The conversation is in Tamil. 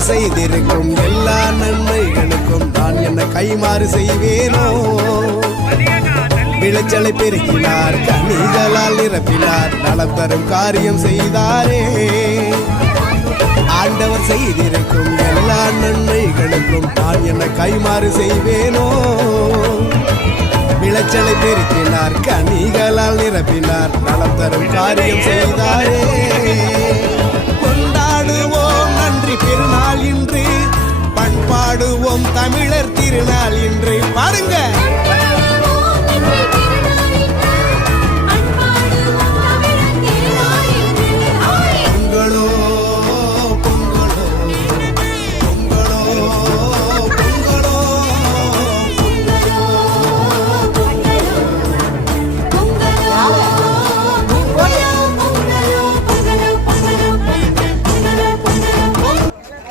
ஆண்டவர் செய்திருக்கும் எல்லா நன்மைகளுக்கும் நான் என்ன கைமாறு செய்வேனோ. விளைச்சலை பெருக்கினார், கனிகளால் நிரப்பினார், நலம் தரும் காரியம் செய்தாரே. ஆண்டவர் செய்திருக்கும் எல்லா நன்மைகளுக்கும் நான் என்ன கைமாறு செய்வேனோ. விளைச்சலை பெருக்கினார், கனிகளால் நிரப்பினார், நலம் தரும் காரியம் செய்தாரே.